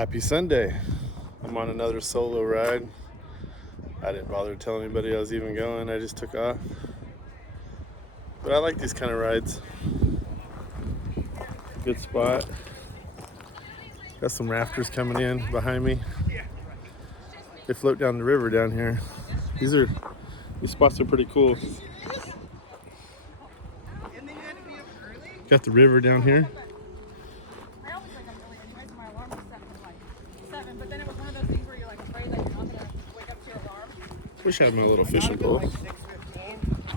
Happy Sunday. I'm on another solo ride. I didn't bother to tell anybody I was even going. I just took off. But I like these kind of rides. Good spot. Got some rafters coming in behind me. They float down the river down here. These spots are pretty cool. Got the river down here. Wish I had my little fishing pole,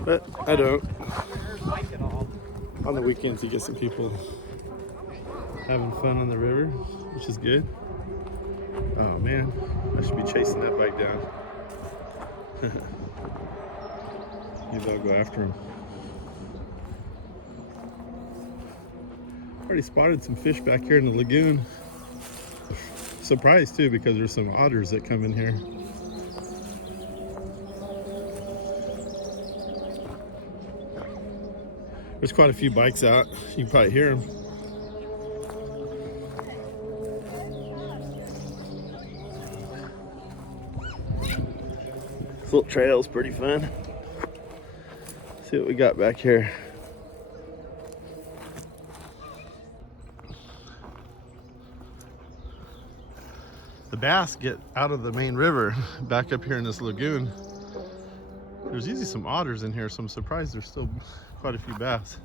but I don't. On the weekends you get some people having fun on the river, which is good. Oh man, I should be chasing that bike down. Maybe I'll go after him. Already spotted some fish back here in the lagoon. Surprised too, because there's some otters that come in here. There's quite a few bikes out. You can probably hear them. This little trail is pretty fun. See what we got back here. The bass get out of the main river back up here in this lagoon. There's usually some otters in here, so I'm surprised there's still quite a few bass.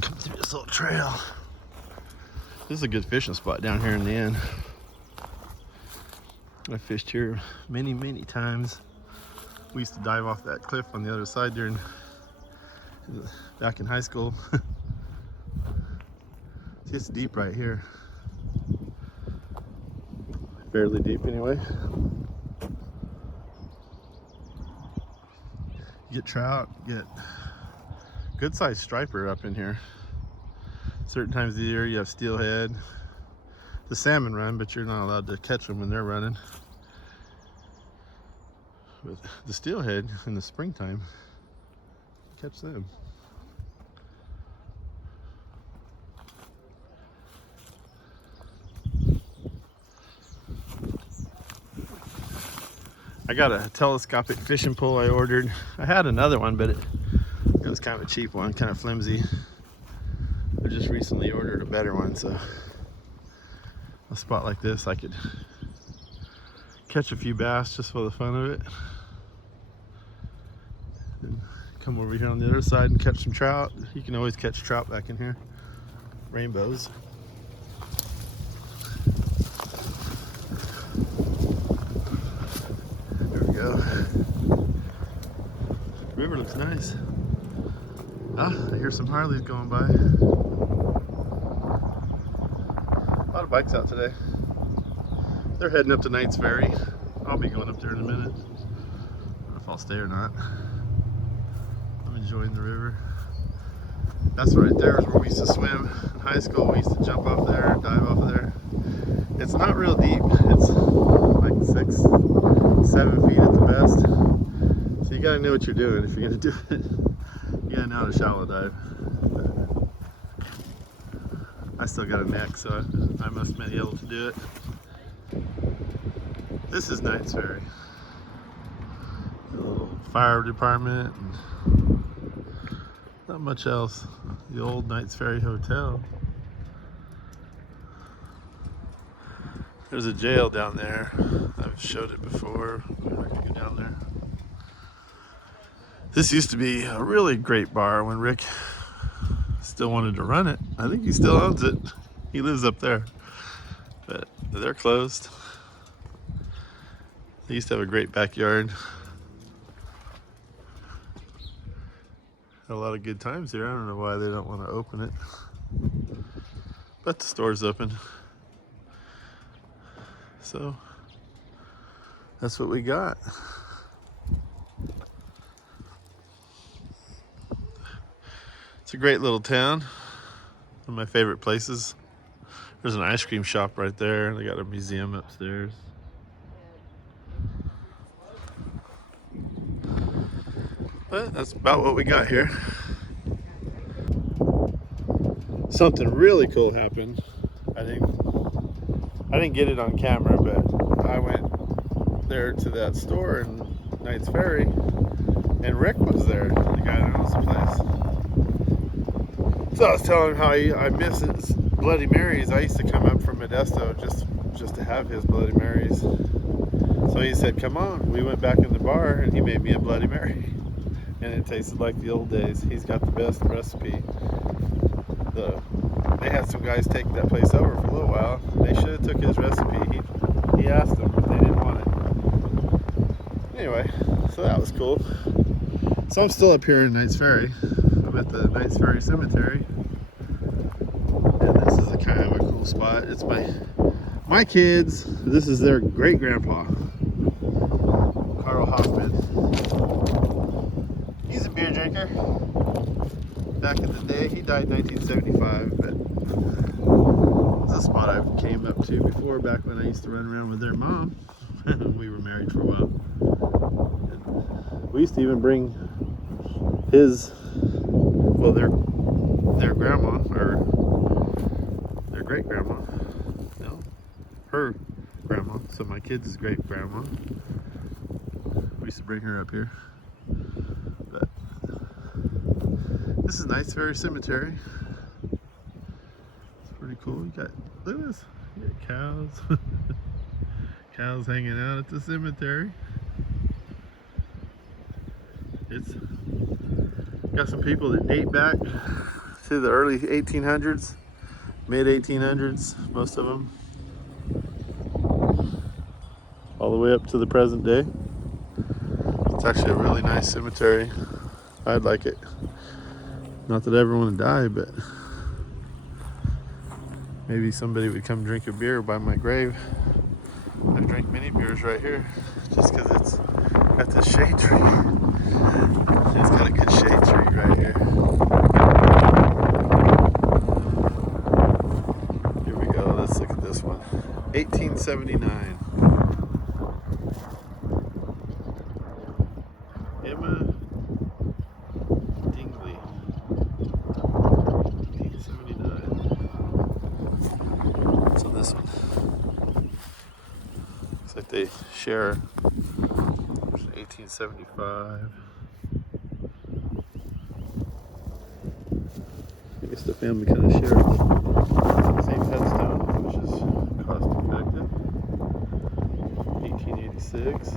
Come through this little trail. This is a good fishing spot down here in the end. I fished here many times. We used to dive off that cliff on the other side back in high school. See, it's deep right here. Fairly deep anyway. Get trout, get good sized striper up in here. Certain times of the year you have steelhead. The salmon run, but you're not allowed to catch them when they're running. But the steelhead in the springtime, catch them. I got a telescopic fishing pole I ordered. I had another one, but it was kind of a cheap one, kind of flimsy. I just recently ordered a better one, so a spot like this I could catch a few bass just for the fun of it. And come over here on the other side and catch some trout. You can always catch trout back in here. Rainbows. Go. River looks nice. Ah, I hear some Harleys going by. A lot of bikes out today. They're heading up to Knight's Ferry. I'll be going up there in a minute. I don't know if I'll stay or not. I'm enjoying the river. That's right there is where we used to swim in high school. We used to jump off there, dive off there. It's not real deep. It's like 6, 7 feet at the best. So you gotta know what you're doing if you're gonna do it. You gotta know how to shallow dive. I still got a neck, so I must be able to do it. This is Knight's Ferry. The little fire department and not much else. The old Knight's Ferry Hotel. There's a jail down there. I've showed it before. I can go down there. This used to be a really great bar when Rick still wanted to run it. I think he still owns it. He lives up there. But they're closed. They used to have a great backyard. Had a lot of good times here. I don't know why they don't want to open it. But the store's open. So that's what we got. It's a great little town. One of my favorite places. There's an ice cream shop right there. They got a museum upstairs. But that's about what we got here. something really cool happened. I didn't get it on camera, but I went there to that store in Knight's Ferry, and Rick was there, the guy that owns the place. So I was telling him how I miss his Bloody Marys. I used to come up from Modesto just to have his Bloody Marys. So he said, come on. We went back in the bar and he made me a Bloody Mary. And it tasted like the old days. He's got the best recipe. They had some guys take that place over for a little while. They should have took his recipe. He asked them, but they didn't want it. Anyway, so that was cool. So I'm still up here in Knight's Ferry. I'm at the Knight's Ferry Cemetery. And this is a kind of a cool spot. It's my kids. This is their great grandpa, Carl Hoffman. He's a beer drinker. Back in the day, he died in 1975, but it's a spot I came up to before, back when I used to run around with their mom. We were married for a while. And we used to even bring their grandma, or their great grandma, no, her grandma, so my kids' great grandma. We used to bring her up here. But this is Knight's Ferry Cemetery. It's pretty cool. Look at this. You got cows. Cows hanging out at the cemetery. It's got some people that date back to the early 1800s, mid 1800s, most of them, all the way up to the present day. It's actually a really nice cemetery. I'd like it. Not that I ever want to die, but maybe somebody would come drink a beer by my grave. I've drank many beers right here just because it's got this shade tree. It's got a good shade tree right here. Here we go. Let's look at this one. 1879. Emma Dingley. 1879. So this one. Looks like they share 1875. I guess the family kind of shares the same headstone, which is cost effective. 1886.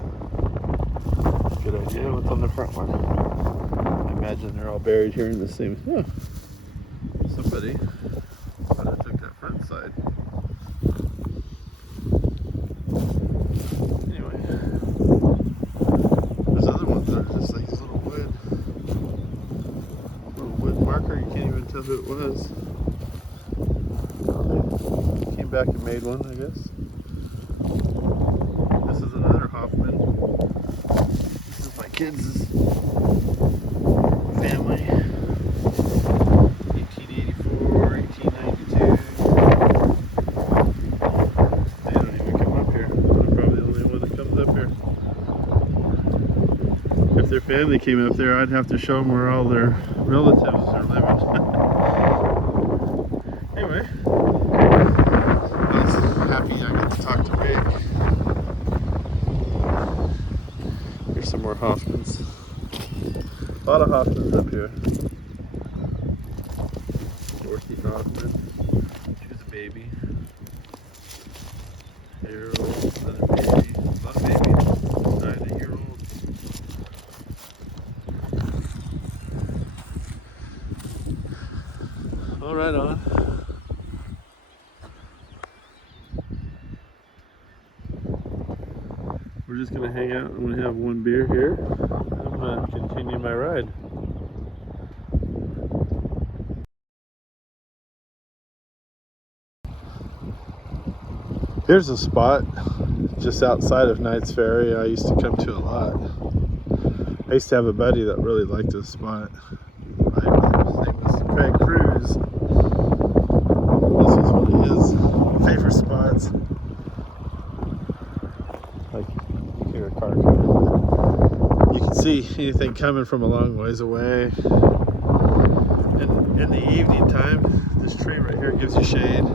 Good idea. What's on the front one? I imagine they're all buried here in the same. Huh. Somebody thought I took that front side. Anyway, there's other ones that are just like these little wood marker. You can't even tell who it was. Came back and made one, I guess. This is another Hoffman. This is my kids' family. 1884, 1892. They don't even come up here. I'm probably the only one that comes up here. If their family came up there, I'd have to show them where all their relatives are living. Anyway, I was happy I got to talk to Rick. Here's some more Hoffmans. A lot of Hoffmans up here. Dorothy Hoffman. She was a baby. Harold, another baby. A lot of babies. 9 and 8-year-old. All right, on. We're just gonna hang out. I'm gonna have one beer here. I'm gonna continue my ride. Here's a spot just outside of Knight's Ferry I used to come to a lot. I used to have a buddy that really liked this spot. His name was Craig Cruz. This was one of his favorite spots. Like, hear a car coming. You can see anything coming from a long ways away. And in the evening time. This tree right here gives you shade.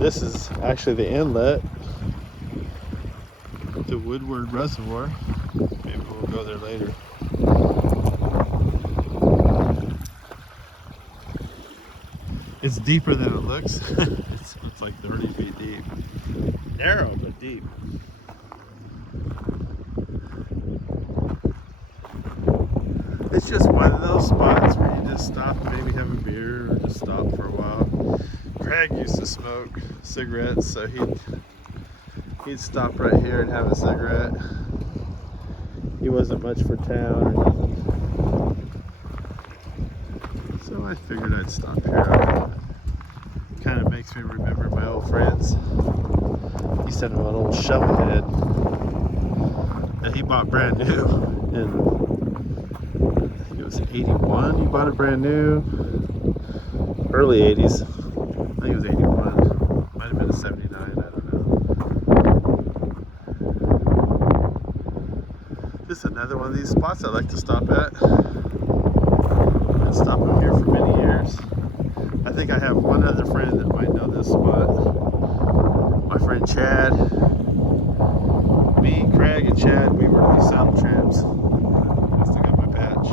This is actually the inlet to Woodward Reservoir. Maybe we'll go there later. It's deeper than it looks. it's like 30 feet deep. Narrow, but deep. It's just one of those spots where you just stop and maybe have a beer or just stop for a while. Craig used to smoke cigarettes, so he'd stop right here and have a cigarette. He wasn't much for town or nothing. So I figured I'd stop here. Kind of makes me remember my old friends. He sent him an old shovel head that he bought brand new. And I think it was 81 he bought it brand new. Early 80s. I think it was 81. Might have been a 79, I don't know. This is another one of these spots I like to stop at. I've stopped up here for many years. I think I have one other friend that might know this spot. My friend Chad. Me, Craig, and Chad, we were these saddle tramps. I still got my patch.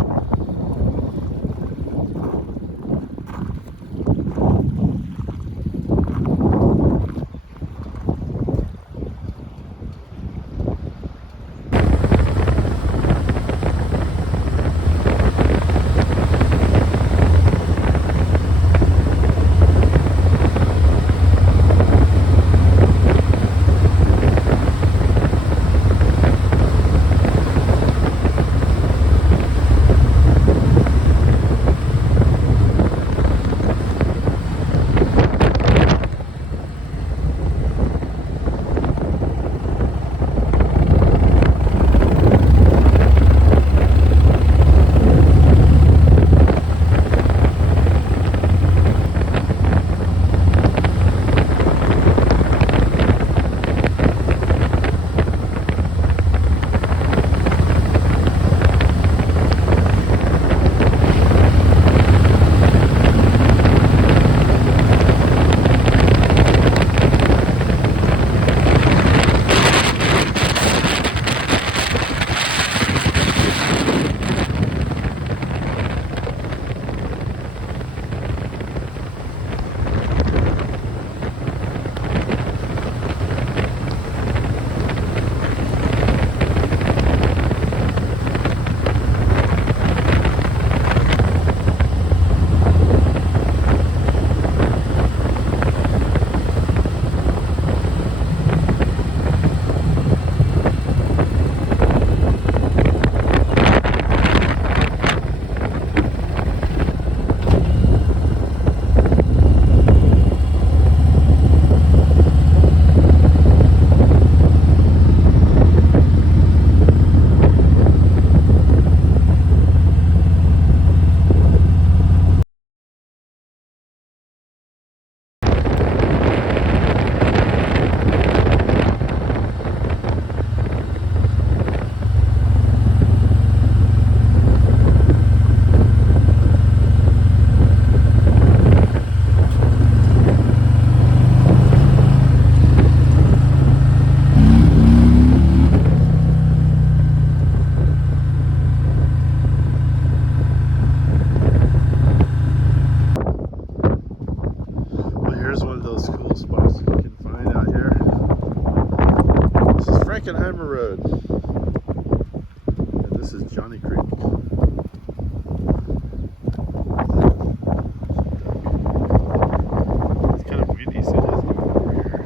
Road. And this is Johnny Creek. It's kind of windy, so it doesn't go over here.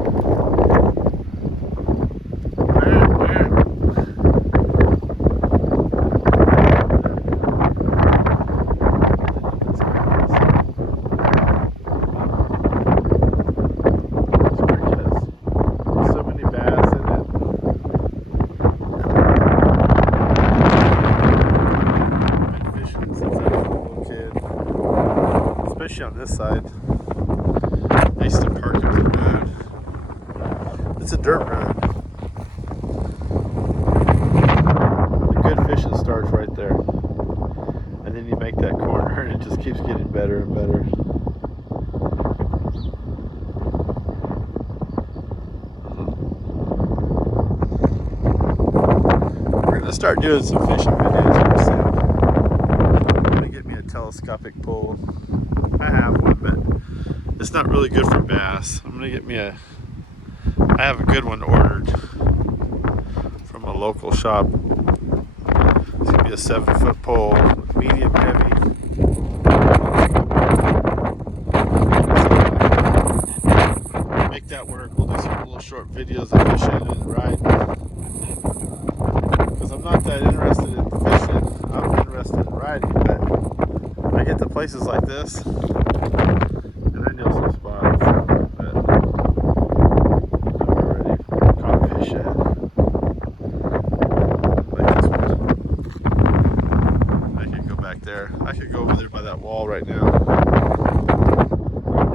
So many bass in it. Especially on this side. I used to park up the road. It's a dirt road. getting better and better. We're gonna start doing some fishing videos here soon. I'm gonna get me a telescopic pole. I have one, but it's not really good for bass. I'm gonna get me I have a good one ordered from a local shop. It's gonna be a 7-foot pole, medium heavy. Make that work. We'll do some little short videos of fishing and riding. Because I'm not that interested in fishing. I'm interested in riding, but I get to places like this and I know some spots, but I'm not ready for codfish yet. Like this one. I could go back there. I could go over there by that wall right now.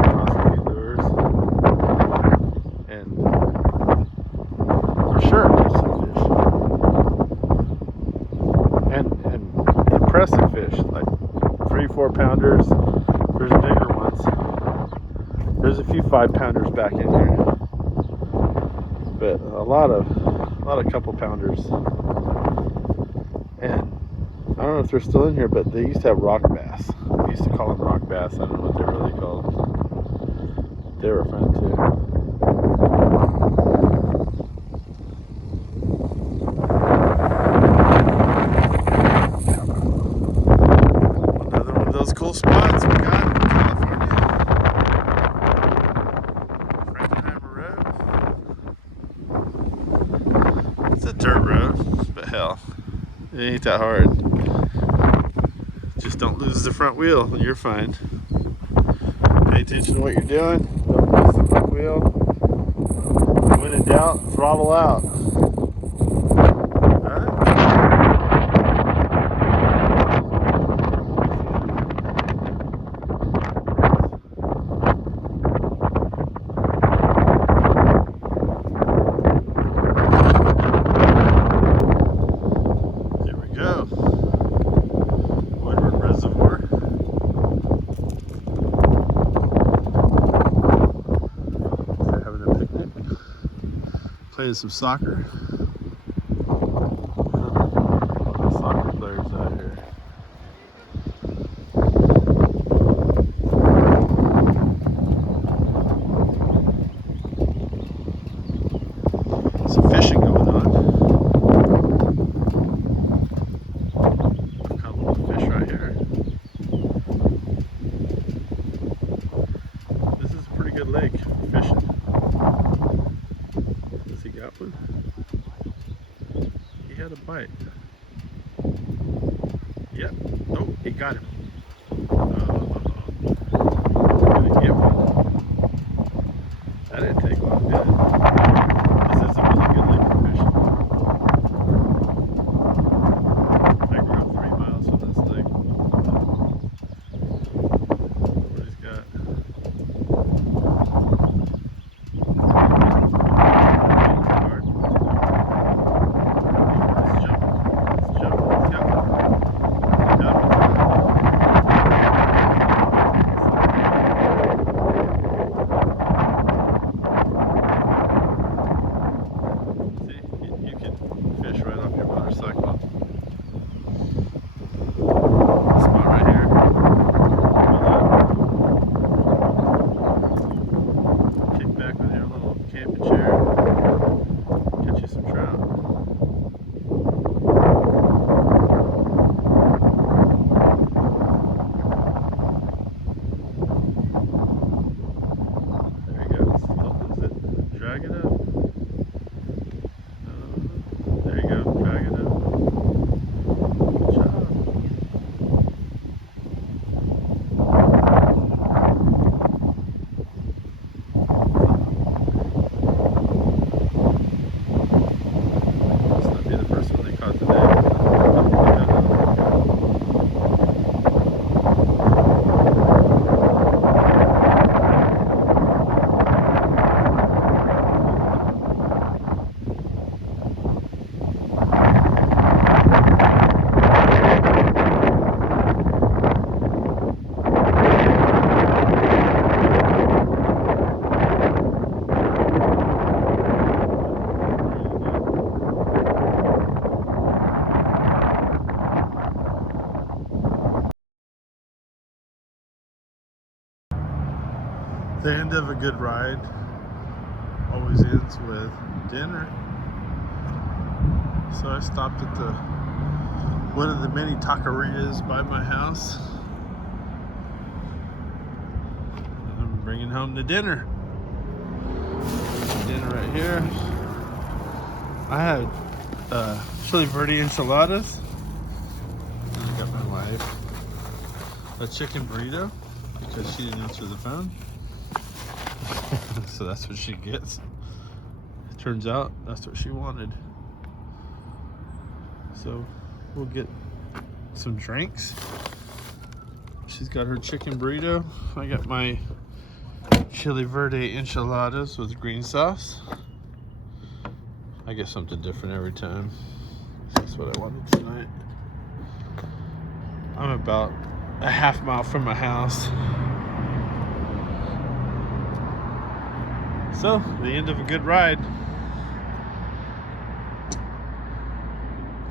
Toss a few lures. And for sure there's some fish. And impressive fish, like 3-4 pounders. There's bigger ones. There's a few 5-pounders back in here, but a lot of couple pounders. And I don't know if they're still in here, but they used to have rock bass. We used to call them rock bass. I don't know what they're really called. They were fun too. Another one of those cool spots we got in California. Frankenheimer Road. It's a dirt road, but hell, it ain't that hard. Just don't lose the front wheel and you're fine. Pay attention to what you're doing. Don't lose the front wheel. When in doubt, throttle out. Playing some soccer. Soccer players out here. Some fishing going on. Got a little fish right here. This is a pretty good lake for fishing. He got one. He had a bite. Yep. Oh, he got him. Didn't get one. That didn't take long, did it? This is a really good lake for fishing. I grew up 3 miles from this lake. What he's got? The end of a good ride always ends with dinner. So I stopped at one of the many taquerias by my house. And I'm bringing home the dinner. Dinner right here. I had chili verde enchiladas. And I got my wife a chicken burrito because she didn't answer the phone. So that's what she gets. It turns out that's what she wanted. So we'll get some drinks. She's got her chicken burrito. I got my chili verde enchiladas with green sauce. I get something different every time. That's what I wanted tonight. I'm about a half mile from my house. So, the end of a good ride.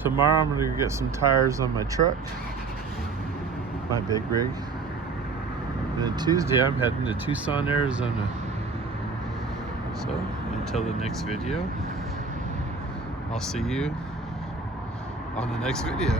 Tomorrow I'm gonna get some tires on my truck, my big rig. And then Tuesday I'm heading to Tucson, Arizona. So, until the next video, I'll see you on the next video.